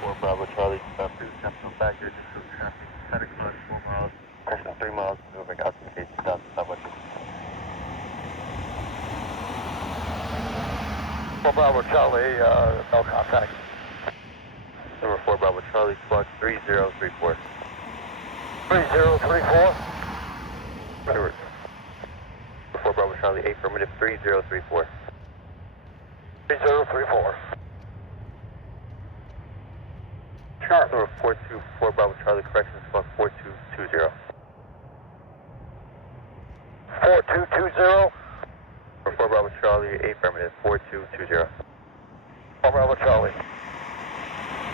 4 Bravo Charlie, previous temporal factor, just traffic, head across 4 miles, caution 3 miles, moving out to case 2,500. 4 Bravo Charlie, no contact. Number 4 Bravo Charlie, squawk 3034. 3034? Number 4 Bravo Charlie, affirmative 3034. 3034. Sharp. Number 424 Bravo Charlie, correction, squawk 4220. 4220? Number 4 Bravo Charlie, affirmative 4220. 4 Bravo Charlie.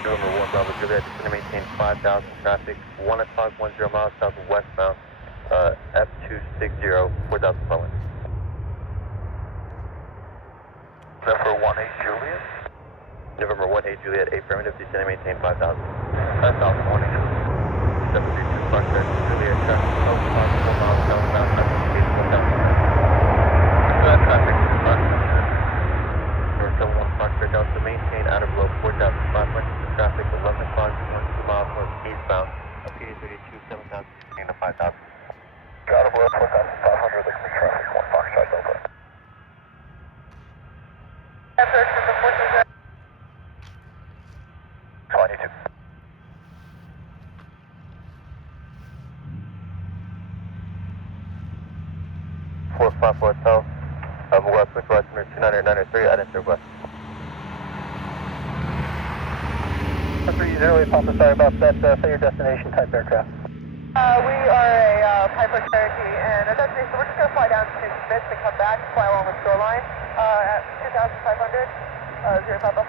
Number 1 Bravo Juliet, just going to maintain 5,000 traffic, 1 o'clock, 10 miles south of westbound, F260, 4,000 following. November 18 Juliet? November 18 Juliet, affirmative, descend and maintain 5,000. 10,000 morning. 732 Foxtrot, Juliet, traffic, 4 miles southbound, F260, 1,000. That traffic. Number 71 Foxtrot, Delta, maintain out of low 4,500 traffic, 11 o'clock, 2 miles north eastbound, P32, 7,000, to 5,000. Out of road 4,500, looking for traffic, 1 Foxtrot Delta. Search for the 22. 454 South, McGuire, quick west, 29903, I didn't request. 308 Papa, sorry about that. Say your destination type aircraft. We are a Piper Cherokee, and our destination, we're just going to fly down to Smith and come back, fly along with shoreline at 2,500, 0 Papa.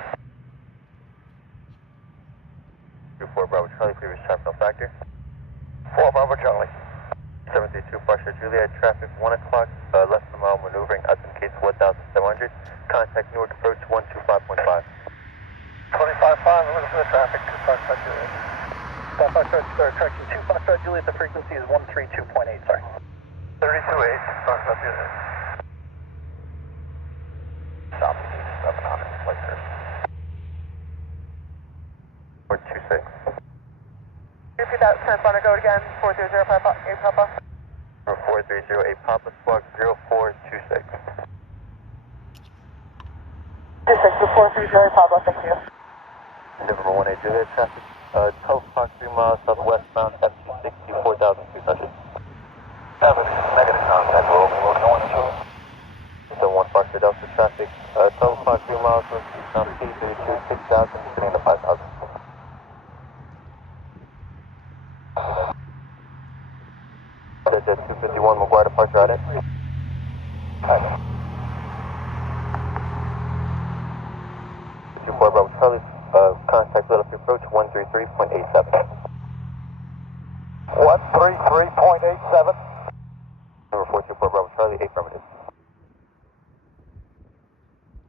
24 Bravo Charlie, previous terminal factor. 4 Bravo Charlie. 732 Foxtrot Juliet, traffic 1 o'clock, less than a mile maneuvering, out in case 1,700. Contact Newark approach 125.5. 25.5, I'm looking for the traffic, 2 Foxtrot Juliet. 5 Foxtrot, correction, 2 Foxtrot Juliet, the frequency is 132.8, sorry. 32.8, Foxtrot Juliet. Stop, 700, like this. 426. Repeat that transponder code again, 430 Papa, 8 Papa. Number 4308 Papa, squawk 0426. 26 to 430 Papa, thank you. November 18 Juliet, traffic, 12 o'clock, 3 miles southwestbound, F260, 4,200. Negative contact, we're only going to 71 Foxtrot Delta, traffic, 12 o'clock, 3 miles northeastbound, P32, 6,000, descending to 5,000. Jet 251 McGuire departure, right in. 24 Bravo Charlie, contact let up your approach 133.87. 133.87. Number 424 Bravo Charlie, affirmative.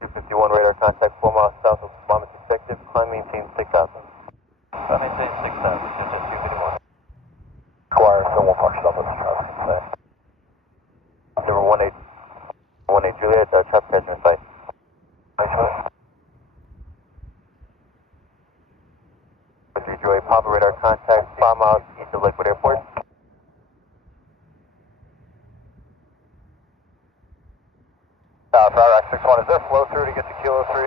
251 radar contact 4 miles south of Monmouth Executive, climb maintain 6,000. I maintain 6,000, jet 251. McGuire, so 1 Foxtrot Delta, traffic in sight. Number 18 Juliet, traffic catcher in sight. Nice one. 3 Joy Papa radar contact 5 miles east of Lakewood Airport. Iraq 61, is there flow through to get to Kilo 3?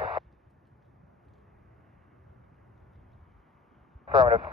Affirmative.